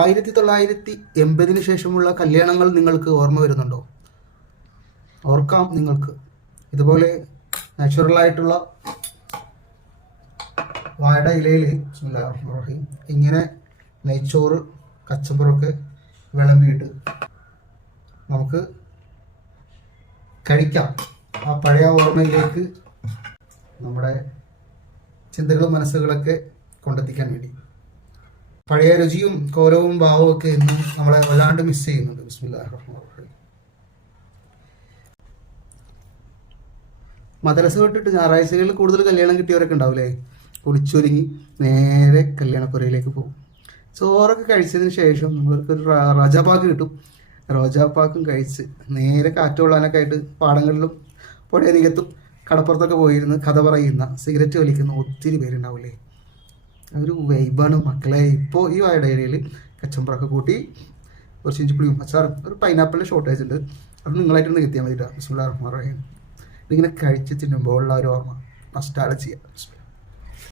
1980 ശേഷമുള്ള കല്യാണങ്ങൾ നിങ്ങൾക്ക് ഓർമ്മ വരുന്നുണ്ടോ? ഓർക്കാം നിങ്ങൾക്ക്. ഇതുപോലെ നാച്ചുറലായിട്ടുള്ള വാഴ ഇലയിൽ ഇങ്ങനെ നെയ്ച്ചോറ് കച്ചമ്പറൊക്കെ വിളമ്പിയിട്ട് നമുക്ക് കഴിക്കാം. ആ പഴയ ഓർമ്മയിലേക്ക് നമ്മുടെ ചിന്തകളും മനസ്സുകളൊക്കെ കൊണ്ടെത്തിക്കാൻ വേണ്ടി. പഴയ രുചിയും കോലവും ഭാവവും ഒക്കെ എന്നും നമ്മളെ വല്ലാണ്ട് മിസ് ചെയ്യുന്നുണ്ട്. ബിസ്മില്ലാഹിർ റഹ്മാനിർ റഹീം. മദ്രസ വിട്ടിട്ട് ഞായറാഴ്ചകളിൽ കൂടുതൽ കല്യാണം കിട്ടിയവരൊക്കെ ഉണ്ടാവില്ലേ? കുളിച്ചൊരുങ്ങി നേരെ കല്യാണപ്പുരയിലേക്ക് പോകും. ചോറൊക്കെ കഴിച്ചതിന് ശേഷം നമ്മൾക്കൊരു റോജാപ്പാക്ക് കിട്ടും. റോജാപ്പാക്കും കഴിച്ച് നേരെ കാറ്റ് കൊള്ളാനൊക്കെ ആയിട്ട് പാടങ്ങളിലും പുഴയരികത്തും കടപ്പുറത്തൊക്കെ പോയിരുന്ന് കഥ പറയുന്ന, സിഗരറ്റ് വലിക്കുന്ന ഒത്തിരി പേരുണ്ടാവില്ലേ? ഒരു വൈബാണ് മക്കളെ. ഇപ്പോൾ ഈ വാഴയുടെ ഏരിയയിൽ കച്ചമ്പറൊക്കെ കൂട്ടി കുറച്ച് ഇഞ്ചിപ്പുളിയും അച്ചാറും ഒരു പൈനാപ്പിളിൻ്റെ ഷോർട്ടേജ് ഉണ്ട്. അത് നിങ്ങളായിട്ടൊന്ന് എത്തിയാൽ മതിയിട്ടാണ്. ബിസ്മില്ലാഹിർ റഹ്മാനിർ റഹീം. ഇതിങ്ങനെ കഴിച്ച് തിന്നുമ്പോൾ ഉള്ള ഒരു ഓർമ്മ നൊസ്റ്റാൾജിയ.